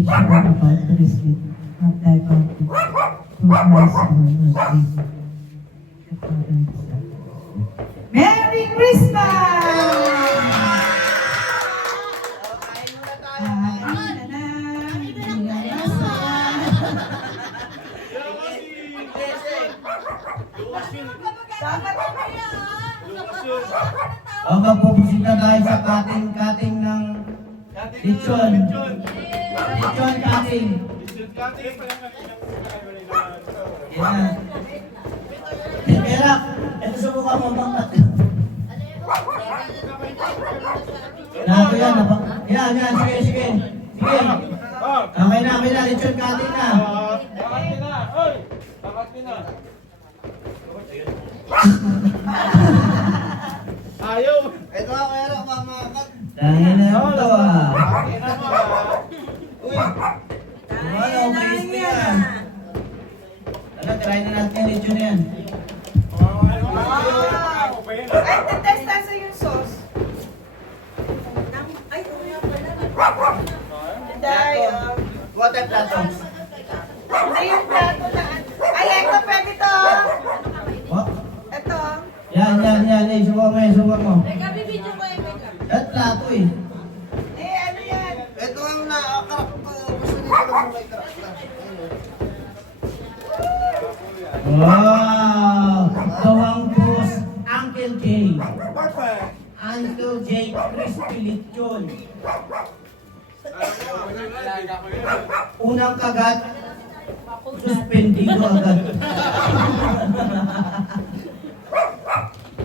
teach you all about the receipt of thy bounty through Christ our Lord Jesus. The Father and the Son. Merry Christmas! O, magpupusin na tayo sa cutting ng lechon. Lechon cutting. Yan. Pera, ito sa mukha mo bangkat. Nato yan, yan, sige. Sige. Okay na, lechon cutting na. Ayaw! Ito ako kaya lang mamakat. Dahil na ito ah. Uy! Ano, crispy yan. Ano, try na natin yung lechon na yan. Ay, tetest nasa yung sauce. Ay, kuya pala. Tayo. Water plato. Hindi yung plato na. Ay, ito pwede to. Oh, Ito. yan. Eh, subukan mo. Teka, bibidyo ko yung makeup. At plato eh. Eh, ano yan? Ito ang nakakarap ko. Gusto nito lang may karap na. Wow! Gawang boss, Uncle J. Perfect! Uncle J, crispy lechon. Unang kagat, suspendido agad.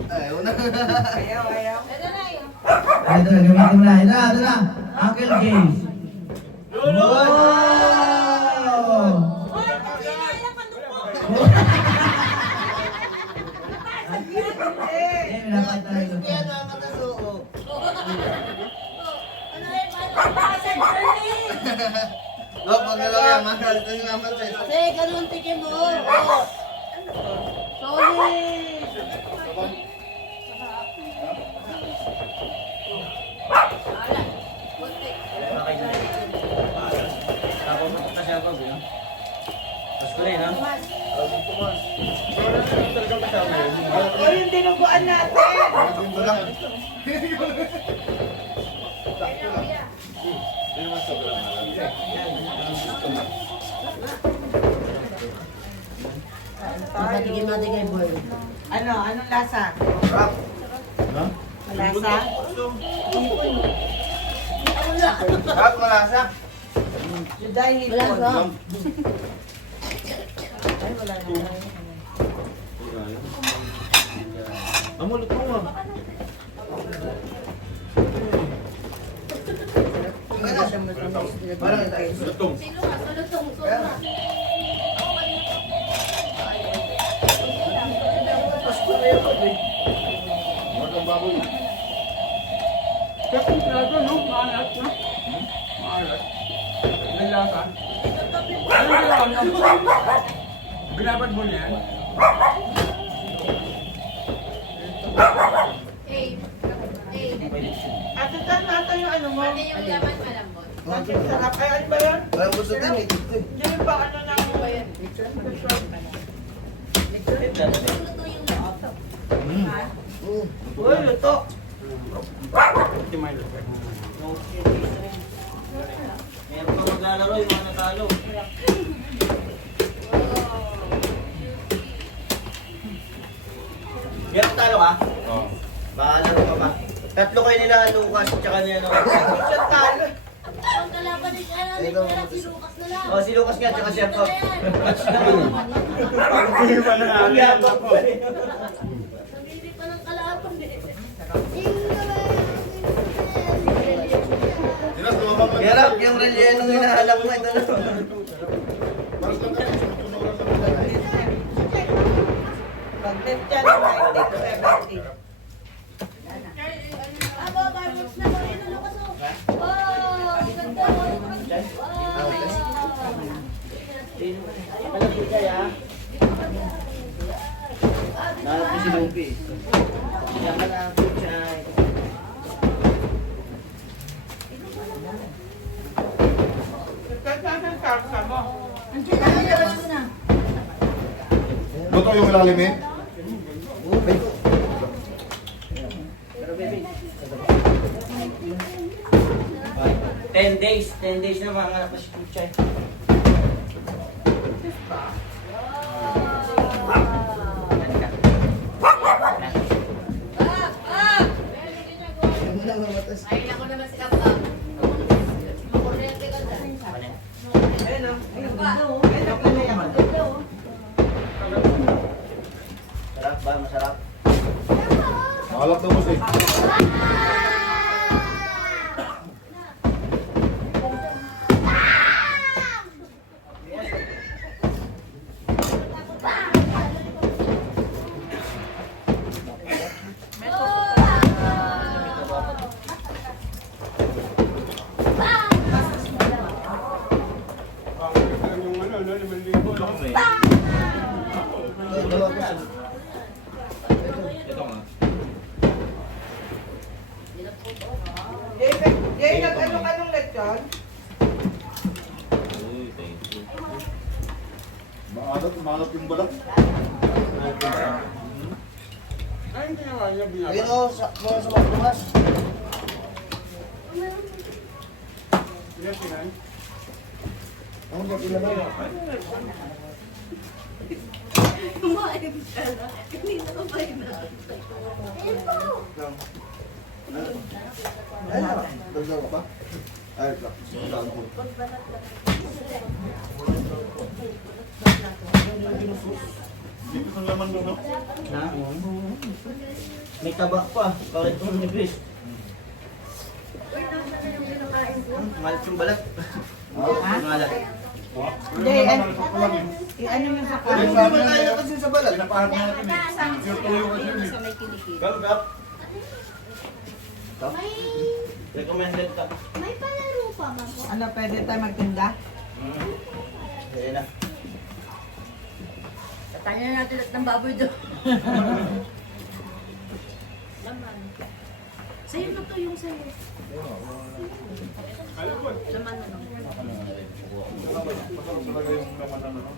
Ay, una. Ayaw. Ito na yun. Ay, ito na, gamitin mo na. Ito na. Uncle J. Wow! Hoy, hindi na yan pandukpo. Eh, dapat tayo ito. Kaya nakakatasuko. Ano yan? Paano ba? Oh, pag nalaw yan, mahal. Ito yung naman sa'yo. Kasi, ganun tikim mo. Solid. O, yung dinuguan natin. Ito lang. Anong lasa? Rap! Malasa? Rap, malasa. Juday hipon. Amulot mo nga. Parang ito. Lutong. Magang baboy. Kapag plato, no? Maalat na. Maalat. May lasa. Binabad mo niyan? At ito natin yung ano mo. Yung laman malambot. Natin sarap. Ay, ano ba yan? Parang gusto din eh. Yung ba ano na mo ba yan? Uy, luto. Meron pa maglalaro yung mga natalo. Meron talo ka? Oo. Bakalaro ka ba? Tatlo kayo nila, Lucas, tsaka niya no. Siya talo. Ang kalaban ni Kaya si Lucas na lang. Oh, si Lucas nga, tsaka siya po. Hindi pa nanalo ako. Hindi pa ng kalaban eh. Tinas, lumabang ka. Gerap, yung relleno ng hinahalak mo ito. Pag-net dyan, 90 to 70. Aba, barbs na ba? Ano Lucas oh? Wow, ganda. Wow. Malapit kaya? Nalap ko si Lupi. Siya malapit siya. Sarsa mo. Andiyan na, labas ko na. Luto yung ilalim eh. Ten days na mga anak na si Kuchay. Ay, ako naman sila pa. Makuryente ka dyan. Ayun o. Ayun Pa. Sarap ba? Masarap? Makalap na boss eh. Yung ano, 5,000 lang. Jay, nag-ano ka nung lechon? Maalat yung balat. Ay, hindi naman niya binabas. Ayun o, sa mga bukas. Yes, Sinan. Ang mga pinabay. Kumain ka na. Kanina ka ba yun? Dagdag ka pa? Ay, ito. Sandaan ko. Dito sa laman doon, no? Na? May tabak pa. Bakit kung nipis? Malat yung balat. Malat. Hindi, ano mo sa Ay, kanin? sabi na kasi sa balat. Pinapahan na natin eh. Yung tuloy ko kasi eh. Galgap. May, Recommended ka. may palaro pa ba po? Ano, pwede tayo magtinda? Ayan na. Tatanya natin lahat ng baboy doon. Laman. Sa'yo na to yung sa'yo. Ano po? Laman na lang. Masarap talaga yung laman na ano.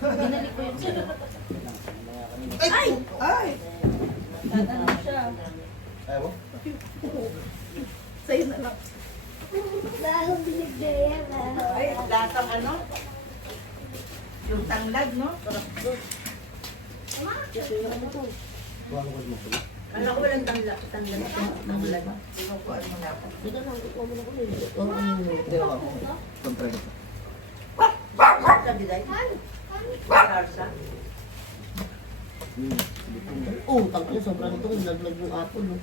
Binalik ko yung sa'yo. Ay! Ay! Tatanong siya. Ayaw mo? Sa'yo na lang. Ay, latang ano? Yung tanglad, no? Ano ko walang tanglad. Tanglad. Sinukuan mo na ako. Kontra. Sabi dahil? Larsa? Oh, tangkil sobrang ito. Naglag yung apple. No?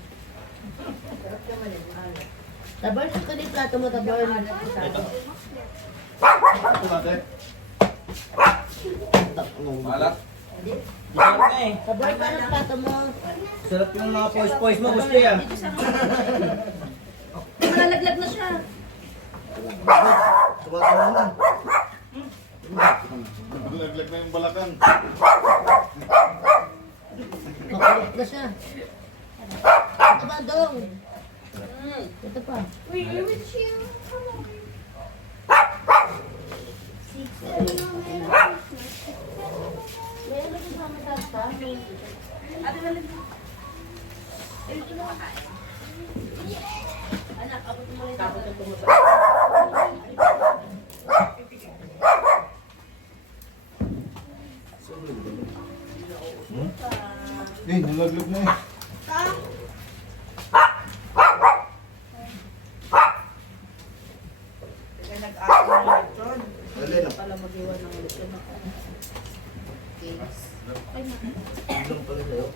Sarap naman yun. Ano? Tabar, ka din plato mo, tabar. Ito. Ito natin. Malat. Sarap na eh. Tabar ka ng plato mo. Sarap yung mga poise-poise mo. Gusto yan. Malalaglag na siya. Sabata mo na. Naglag na yung balakang. Makulit na siya. Ito ba, Dong? Ito pa. Meron ba yung sama tata? Anak, ako tumuloy na. Eh, nalaglag na eh. Kaya nag-aaral ng lechon. Dali na. Pala mag-iwan ng lechon ako. Case. Ilang pala sa'yo?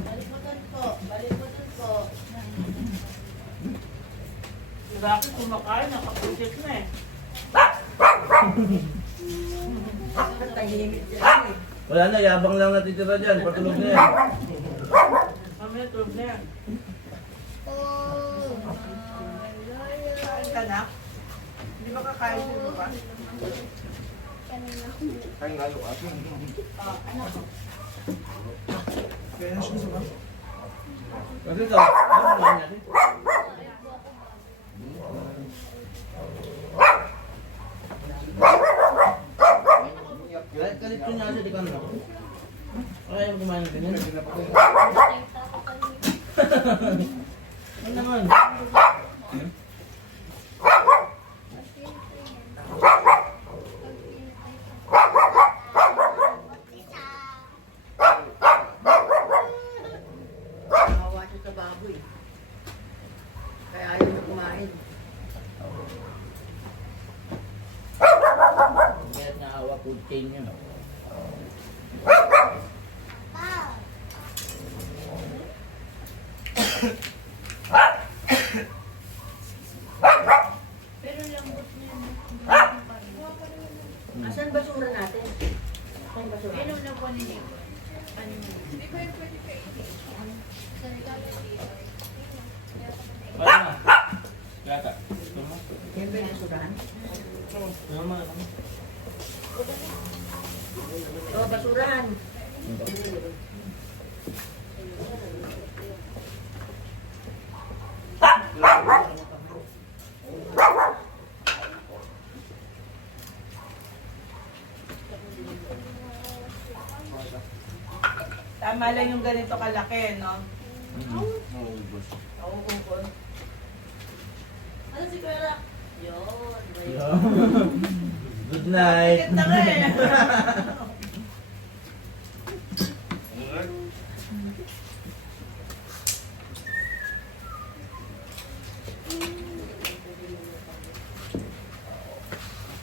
Balimutan po. Balimutan po. Bakit kumakain? Nakapusit na eh. Tahimik yan eh. Wala na, yabang lang natitira dyan. Patulog na yan. Mamaya tulog na yan. Kain ka na? Hindi ba kakain mo ba? Kain lalo ako. Kaya na siya sa ba? Kasi ito, ano naman yan eh? Ano naman? Nahawa siya sa baboy. Kaya ayaw na kumain. Kaya nga awa food chain yun. Pero lambot niya. Asan basura natin? Asan basura? Ano na po nila? Ano? Hindi ko yung pwede kainin. Sa regalo dito. Wala na. Yata. Siyempre basurahan. Oh, basurahan. Tama lang yung ganito kalaki, no? Naubos. Nauubos. Ano si Kuya? Yun. Good night. Bakit na nga eh?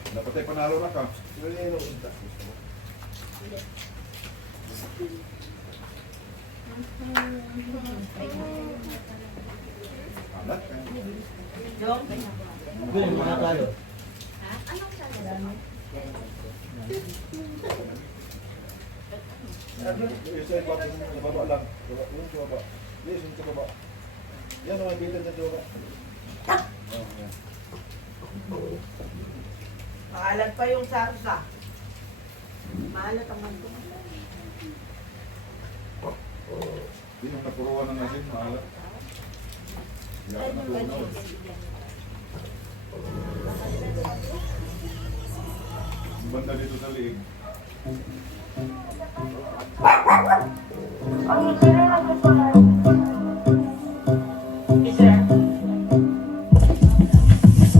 Dapat ay panalo na ka. Alat ka. Jom? Good mga tayo. Anong sana? Isa ay kwarto sa baba lang. Yung sa baba. Yes, yung sa baba. Yan ang bitan sa baba. Oh, yan. Maalat pa yung sarsa. Maalat ang manto. Di yung napuruan ng asin, maalat. Yan, natunaw. Banda dito sa liig.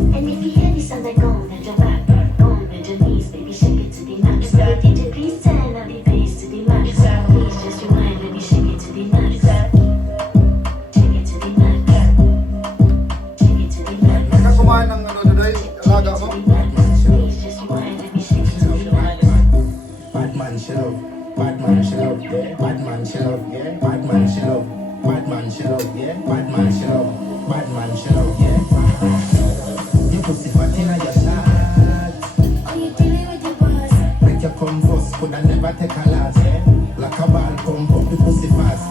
And if you hear this sound like go on your back, go on your knees, baby, shake it to the max. Baby, DJ, please turn up the bass to the max. Please just rewind, baby, shake it to the max. Shake it to the max. Shake it to the max. Naka kumain ng ano doon ay alaga mo? Please just rewind, baby, shake it to the max. Bad man she love, bad man she love, yeah. Bad man she love, yeah. Bad man she love, bad man she love, yeah. Bad man she love, bad man she love, yeah. Your pussy fat inna your shot. Are you dealing with your boss? Make your come first, coulda never take a last, yeah. Like a ball, pump up the pussy fast.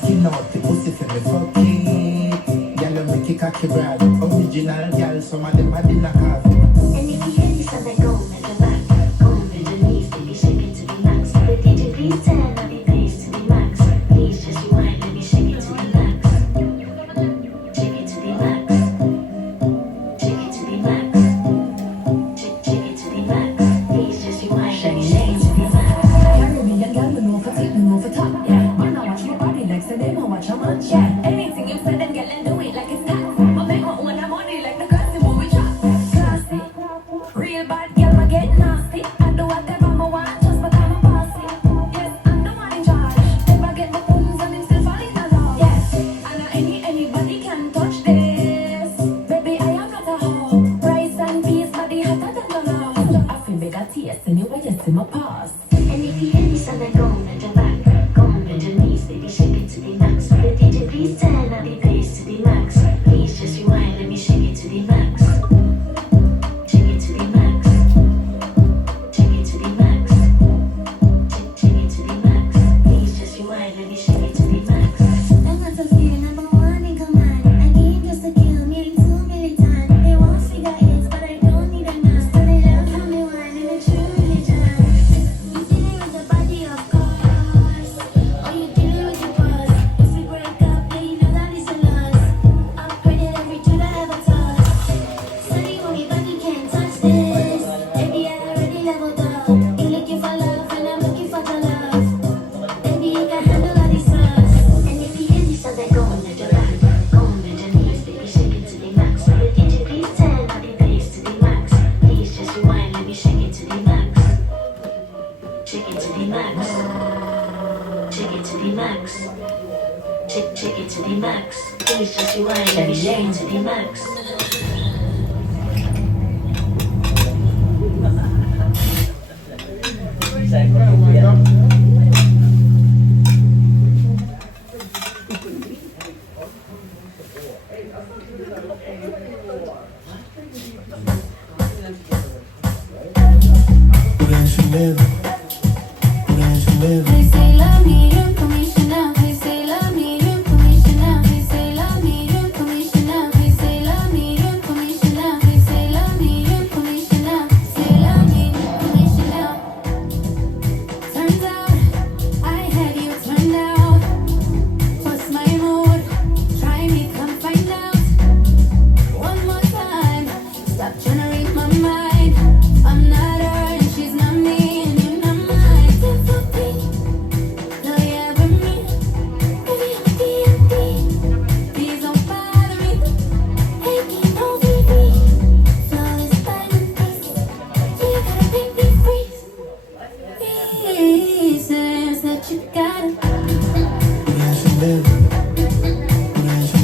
Skin out the pussy for me fuck it. Girl, you make it cocky brad. Original girl, some of them are in a half. And if you hear this sound like go on your back, go on your knees, baby, shake it to the max. Baby, DJ, please turn up the bass to the max. Please just rewind, baby, shake it to the max. Shake it to the max. Shake it to the max. Shake it to the max. Please just rewind, baby, shake it to the max. Caribbean girl, you know for feet, you know for top. Yeah, man, I watch your body like say they don't watch your munch. Yeah, anything you say, then girl, and do it like it's got. But make my own money like the classy movie trap. Classy, real bad girl. shaking to the max. They say love me, you commissioner. They say love me, you commissioner. They say love me, you commissioner. They say love me, you commissioner. They say love me, you commissioner. Say love me, commissioner. Turns out I had you turned out. What's my mood? Try me, come find out. One more time. Stop trying to read my mind. I'm not her and she's not me, and you're not mine. No, yeah, but me, baby, I'm D&D. Please don't bother me. Hey, me, no VV. Flawless diamond piece. You gotta make me freeze. Reasons that you gotta.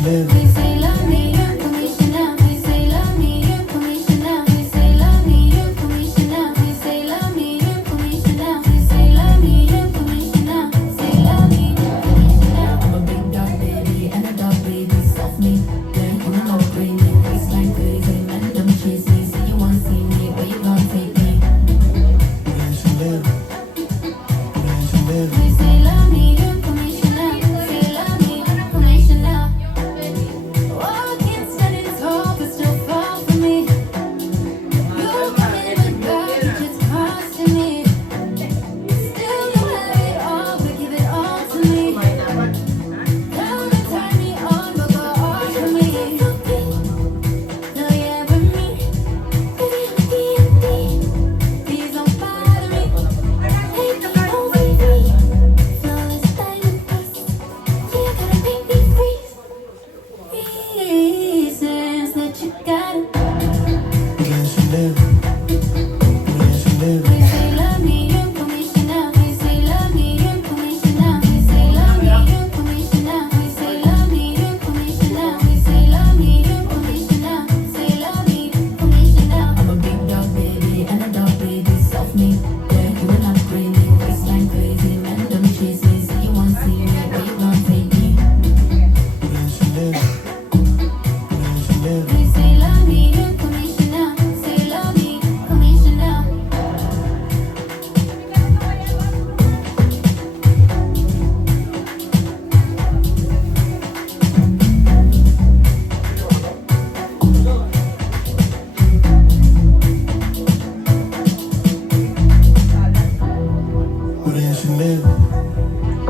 They say love me, you commissioner. They say love me, you commissioner. They say love me, you commissioner. They say love me, you commissioner. They say love me, you commissioner. Say love me, you commissioner. I'm a big dog baby and a dog baby. Stuff me, yeah, you know bring me. Waistline crazy, man, don't chase me. Say you want see me, but you gon' take me. They say love me, you commissioner. Say love me, you commissioner. Oh, I can't stand it, it's hard, but still fall for me. You come in with garbage, it's costing me. Still you have it all, but give it all to me. Come and turn me on, but go all for me. No, yeah, but me, baby, I'm D&D. Please don't bother me. Hey, me, no VV. Flawless diamond piece. Yeah, gotta make me freeze. Reasons that you gotta. They say love me, you commissioner. They say love me, you commissioner. They say love me, you commissioner. They say love me, you commissioner. They say love me, you commissioner. Say love me, commissioner. I'm a big dog baby and a dog baby. Self me, yeah, you will not bring me. Waistline crazy, man, don't chase me. Say you want see me, but you gon' take me. They say love me, you commissioner. Say love me, commissioner. They say love me,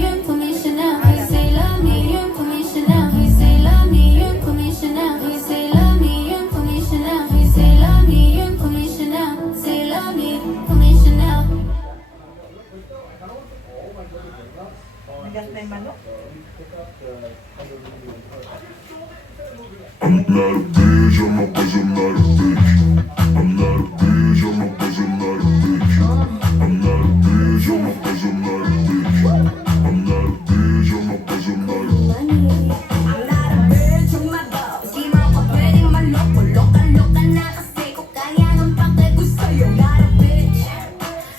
you commissioner. They say love me, you commissioner. They say love me, you commissioner. They say love me, you commissioner. They say love me, you commissioner. Say love me, commissioner. Nagas na yung manok. I'm not a bitch, I'm a bitch, I'm not a bitch. I'm not a bitch, I'm a bitch, I'm not a bitch. I'm not a bitch, I'm a bitch, I'm not a bitch. I'm not a bitch, I'm a bitch, I'm not a bitch. I'm not a bitch, I'm a boss. Di mo ako pwedeng maloko. Loka-loka na kasi ko kaya ng pake ko sa'yo. Not a bitch,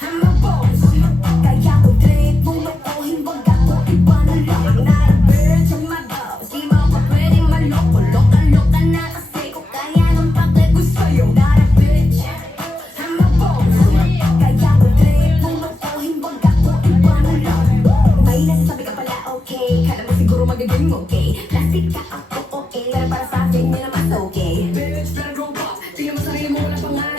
I'm a boss. Kaya ko trip, bumukohin wag ako iba na lang. I'm not a bitch, I'm a boss. Di mo ako pwedeng maloko. Loka-loka na kasi ko kaya ng pake ko sa'yo. Not a bitch, I'm a boss. Kaya ko trip, bumukohin wag ako iba na lang. May nasasabi ka pala, okay. Kala mo siguro magiging okay. Plastic ka